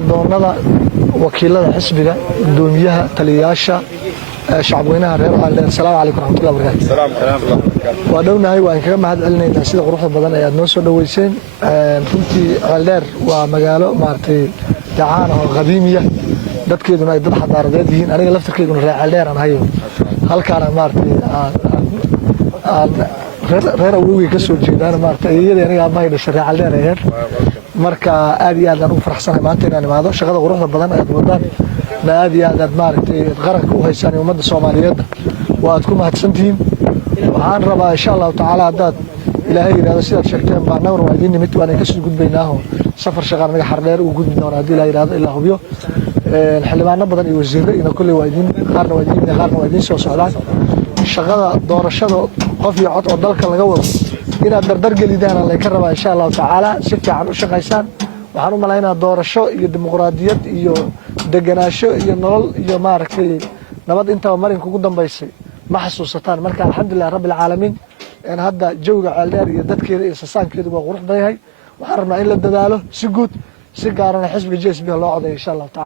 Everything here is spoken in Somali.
nabadoonnada wakiilada xisbiga gudoomiyaha taliyayaasha shacabweynaha reer Ceeldheer salaamu calaykum raxmatullahi wa barakaatuh salaam alaykum waa dhownahay waan kaga mahad celinaynaa sida quruxda badan ee aad noo soo dhaweyseen runtii Ceeldheer waa magaalo maartay dacaan oo qadiimiya dadkeeduna ay dad xadaaradeed yihiin aniga laftirkeeduna reer Ceeldheer aan hayo halkaana maartay reer awowgay ka soo jeedaan maartay iyada aniga aabbahay dhashay reer Ceeldheer marka aad iyo aad aan ugu faraxsanahay maanta inaan imaado shaqada quruxda badan ee aad wadaan aad iyo aad maartay qaranka u haysaan ummadda Soomaaliyeed waad ku mahadsantihiin waxaan rabaa insha Allah taala hadaad ilaahay yiraahdo sidaad sheegteen baa nawr waa idin nimid waan ka soo gudbaynaa safar shaqaan naga xardheer u gudbi doona hadii ilaahay yiraahdo ilaa hubiyo xildhibaano badan iyo wasiirro ina kulli waa idin qaarna waa idin soo socdaan shaqada doorashada qof iyo cod oo dalka laga wado inaad dardar gelidaan la ka rabaa insha Allah taala si fiican u shaqaysaan waxaan u maleynayaa doorasho iyo dimuqraadiyad iyo deganaansho iyo nolol iyo maaragtay nabad inta marin ugu dambeysay ma xasuusataan marka alxamdulillah rabbil caalamiin in hadda jawga Ceeldheer iyo dadkeeda iyo sasaankeedu waa qurux badan yahay waxaan rabnaa in la dadaalo si guud si gaar ah xisbiga JSB loo codeeyo insha Allah.